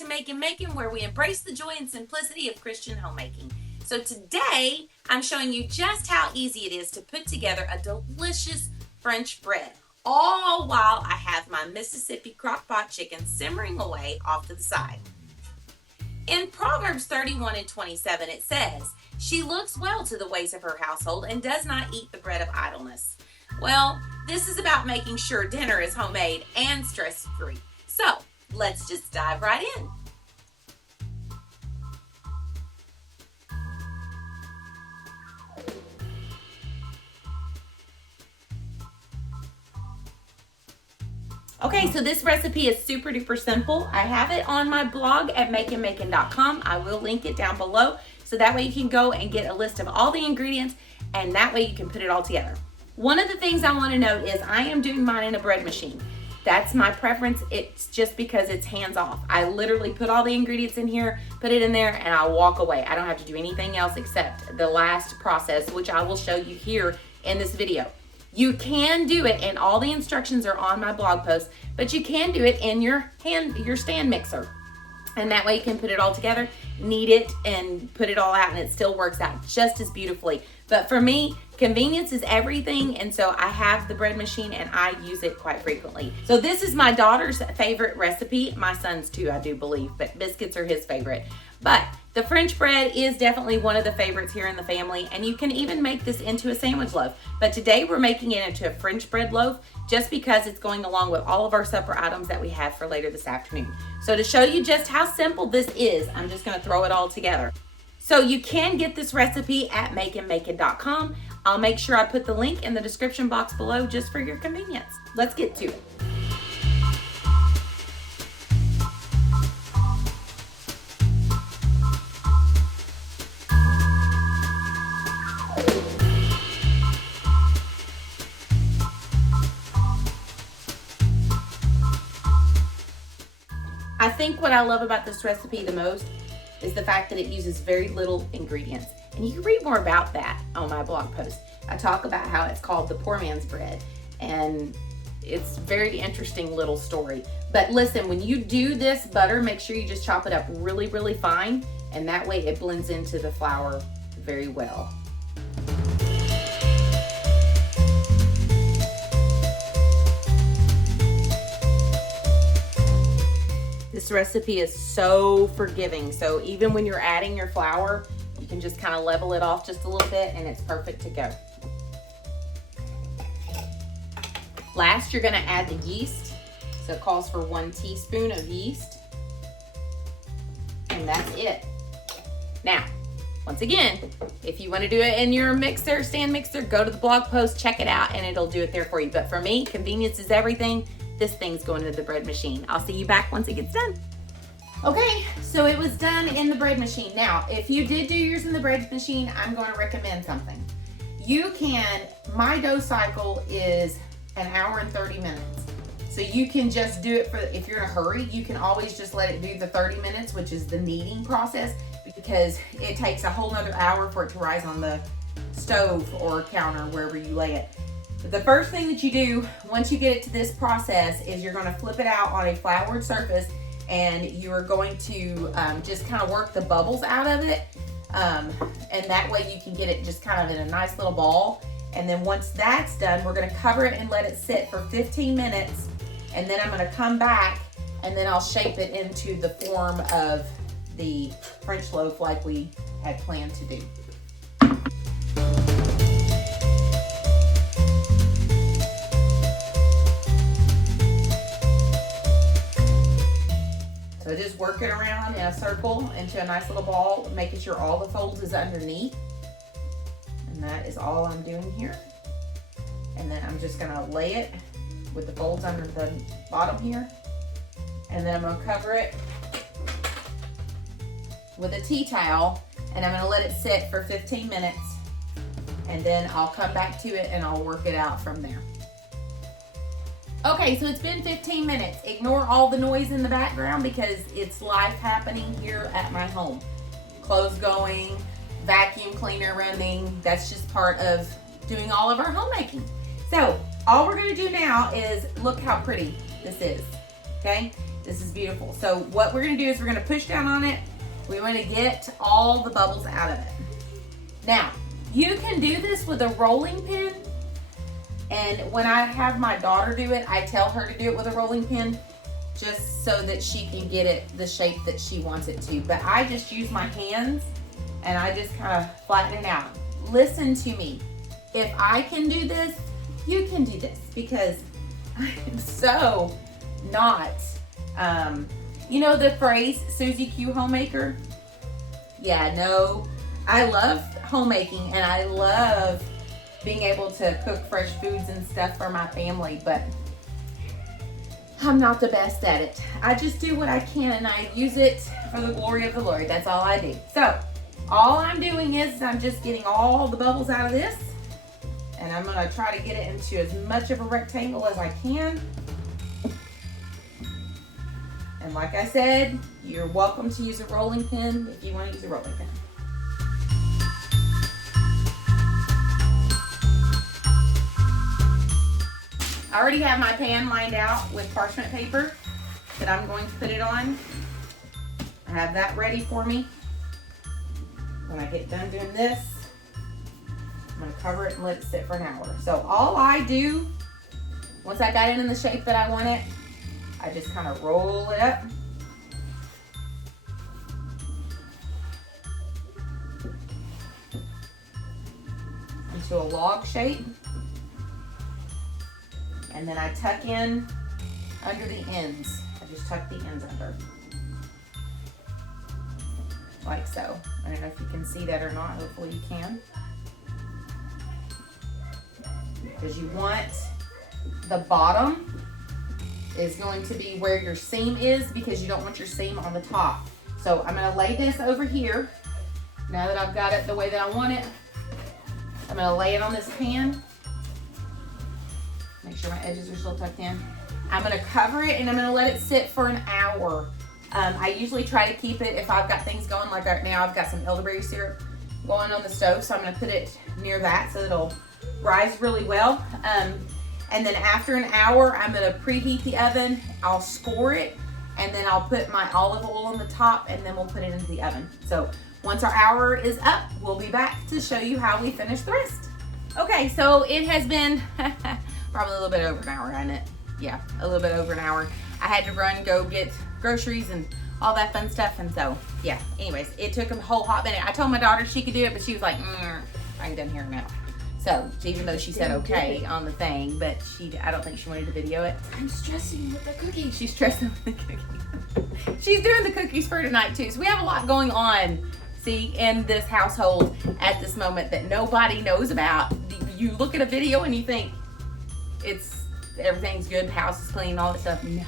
to Makin, where we embrace the joy and simplicity of Christian homemaking. So today, I'm showing you just how easy it is to put together a delicious French bread, all while I have my Mississippi crock-pot chicken simmering away off to the side. In Proverbs 31:27, it says, "She looks well to the ways of her household and does not eat the bread of idleness." Well, this is about making sure dinner is homemade and stress-free. So, let's just dive right in. Okay, so this recipe is super duper simple. I have it on my blog at makin.com. I will link it down below so that way you can go and get a list of all the ingredients and that way you can put it all together. One of the things I want to note is I am doing mine in a bread machine. That's my preference. It's just because it's hands off. I literally put all the ingredients in here, put it in there, and I'll walk away. I don't have to do anything else except the last process, which I will show you here in this video. You can do it, and all the instructions are on my blog post, but you can do it in your stand mixer. And that way you can put it all together, knead it, and put it all out, and it still works out just as beautifully. But for me, convenience is everything, and so I have the bread machine and I use it quite frequently. So this is my daughter's favorite recipe. My son's too, I do believe, but biscuits are his favorite. But the French bread is definitely one of the favorites here in the family, and you can even make this into a sandwich loaf. But today we're making it into a French bread loaf just because it's going along with all of our supper items that we have for later this afternoon. So to show you just how simple this is, I'm just gonna throw it all together. So you can get this recipe at makin.com. I'll make sure I put the link in the description box below just for your convenience. Let's get to it. I think what I love about this recipe the most is the fact that it uses very little ingredients. And you can read more about that on my blog post. I talk about how it's called the poor man's bread, and it's a very interesting little story. But listen, when you do this butter, make sure you just chop it up really, really fine, and that way it blends into the flour very well. This recipe is so forgiving, so even when you're adding your flour, you can just kind of level it off just a little bit and it's perfect to go. Last, you're gonna add the yeast. So it calls for 1 teaspoon of yeast. And that's it. Now, once again, if you wanna do it in your mixer, stand mixer, go to the blog post, check it out, and it'll do it there for you. But for me, convenience is everything. This thing's going to the bread machine. I'll see you back once it gets done. Okay, so it was done in the bread machine. Now, if you did do yours in the bread machine, I'm going to recommend something. You can, my dough cycle is 1 hour and 30 minutes. So you can just do it for, if you're in a hurry, you can always just let it do the 30 minutes, which is the kneading process, because it takes a whole nother hour for it to rise on the stove or counter, wherever you lay it. But the first thing that you do once you get it to this process is you're going to flip it out on a floured surface, and you are going to just kind of work the bubbles out of it, and that way you can get it just kind of in a nice little ball. And then once that's done, we're going to cover it and let it sit for 15 minutes, and then I'm going to come back and then I'll shape it into the form of the French loaf like we had planned to do. So just work it around in a circle into a nice little ball, making sure all the folds is underneath. And that is all I'm doing here. And then I'm just gonna lay it with the folds under the bottom here. And then I'm gonna cover it with a tea towel, and I'm gonna let it sit for 15 minutes. And then I'll come back to it and I'll work it out from there. Okay, so it's been 15 minutes. Ignore all the noise in the background because it's life happening here at my home. Clothes going, vacuum cleaner running. That's just part of doing all of our homemaking. So all we're gonna do now is look how pretty this is, okay? This is beautiful. So what we're gonna do is we're gonna push down on it. We wanna get all the bubbles out of it. Now, you can do this with a rolling pin. And when I have my daughter do it, I tell her to do it with a rolling pin just so that she can get it the shape that she wants it to. But I just use my hands and I just kind of flatten it out. Listen to me. If I can do this, you can do this, because I'm so not, you know the phrase, Susie Q homemaker? Yeah, no, I love homemaking and I love being able to cook fresh foods and stuff for my family, but I'm not the best at it. I just do what I can and I use it for the glory of the Lord. That's all I do. So all I'm doing is I'm just getting all the bubbles out of this, and I'm gonna try to get it into as much of a rectangle as I can. And like I said, you're welcome to use a rolling pin if you want to use a rolling pin. I already have my pan lined out with parchment paper that I'm going to put it on. I have that ready for me. When I get done doing this, I'm gonna cover it and let it sit for an hour. So all I do, once I got it in the shape that I want it, I just kind of roll it up. Into a log shape. And then I tuck in under the ends. I just tuck the ends under. Like so. I don't know if you can see that or not. Hopefully you can. Because you want the bottom is going to be where your seam is, because you don't want your seam on the top. So I'm going to lay this over here. Now that I've got it the way that I want it, I'm going to lay it on this pan. Make sure my edges are still tucked in. I'm gonna cover it and I'm gonna let it sit for an hour. I usually try to keep it, if I've got things going, like right now I've got some elderberry syrup going on the stove, so I'm gonna put it near that so it'll rise really well. And then after an hour, I'm gonna preheat the oven. I'll score it, and then I'll put my olive oil on the top, and then we'll put it into the oven. So once our hour is up, we'll be back to show you how we finish the rest. Okay, so it has been probably a little bit over an hour, hasn't it? Yeah, a little bit over an hour. I had to run, go get groceries and all that fun stuff, and so, yeah. Anyways, it took a whole hot minute. I told my daughter she could do it, but she was like, I ain't done here now. So, even though she said okay on the thing, but I don't think she wanted to video it. I'm stressing with the cookies. She's stressing with the cookies. She's doing the cookies for tonight, too. So, we have a lot going on, see, in this household at this moment that nobody knows about. You look at a video and you think, everything's good, house is clean, all that stuff. No,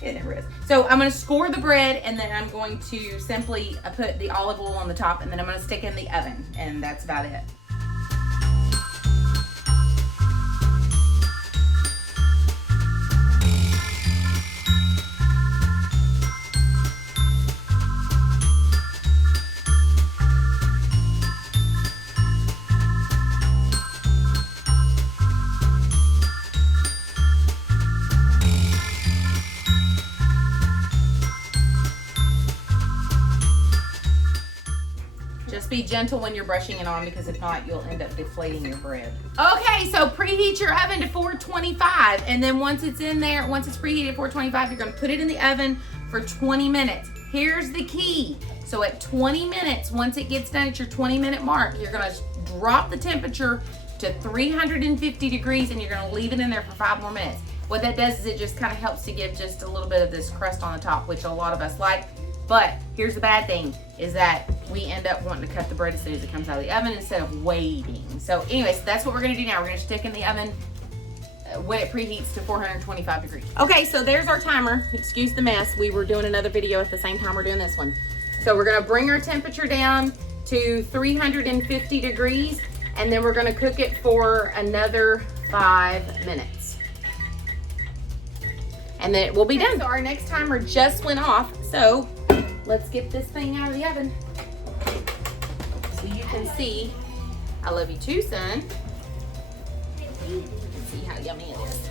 it never is. So I'm going to score the bread, and then I'm going to simply put the olive oil on the top, and then I'm going to stick it in the oven, and that's about it. Be gentle when you're brushing it on, because if not, you'll end up deflating your bread. Okay, so preheat your oven to 425, and then once it's in there, once it's preheated at 425, you're gonna put it in the oven for 20 minutes. Here's the key. So at 20 minutes, once it gets done at your 20-minute mark, you're gonna drop the temperature to 350 degrees, and you're gonna leave it in there for 5 more minutes. What that does is it just kind of helps to give just a little bit of this crust on the top, which a lot of us like. But here's the bad thing, is that we end up wanting to cut the bread as soon as it comes out of the oven instead of waiting. So anyways, that's what we're gonna do now. We're gonna stick in the oven when it preheats to 425 degrees. Okay, so there's our timer. Excuse the mess. We were doing another video at the same time we're doing this one. So we're gonna bring our temperature down to 350 degrees, and then we're gonna cook it for another 5 minutes. And then it will be done. So our next timer just went off, so let's get this thing out of the oven so you can see. I love you too, son. You can see how yummy it is.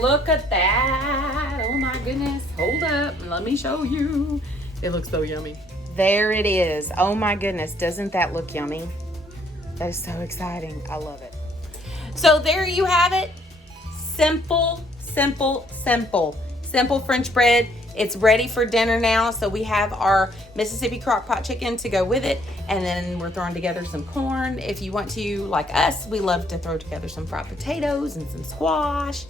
look at that. Oh my goodness. Hold up. Let me show you. It looks so yummy. There it is. Oh my goodness. Doesn't that look yummy? That is so exciting. I love it. So there you have it. Simple, simple, simple. Simple French bread. It's ready for dinner now. So we have our Mississippi crockpot chicken to go with it. And then we're throwing together some corn. If you want to, like us, we love to throw together some fried potatoes and some squash.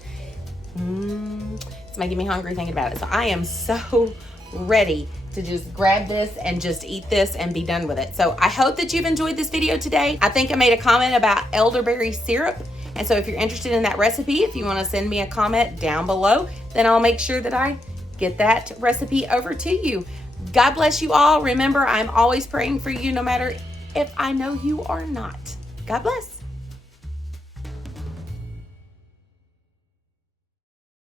It's making me hungry thinking about it. So I am so ready to just grab this and just eat this and be done with it. So I hope that you've enjoyed this video today. I think I made a comment about elderberry syrup. And so if you're interested in that recipe, if you want to send me a comment down below, then I'll make sure that I get that recipe over to you. God bless you all. Remember, I'm always praying for you no matter if I know you or not. God bless.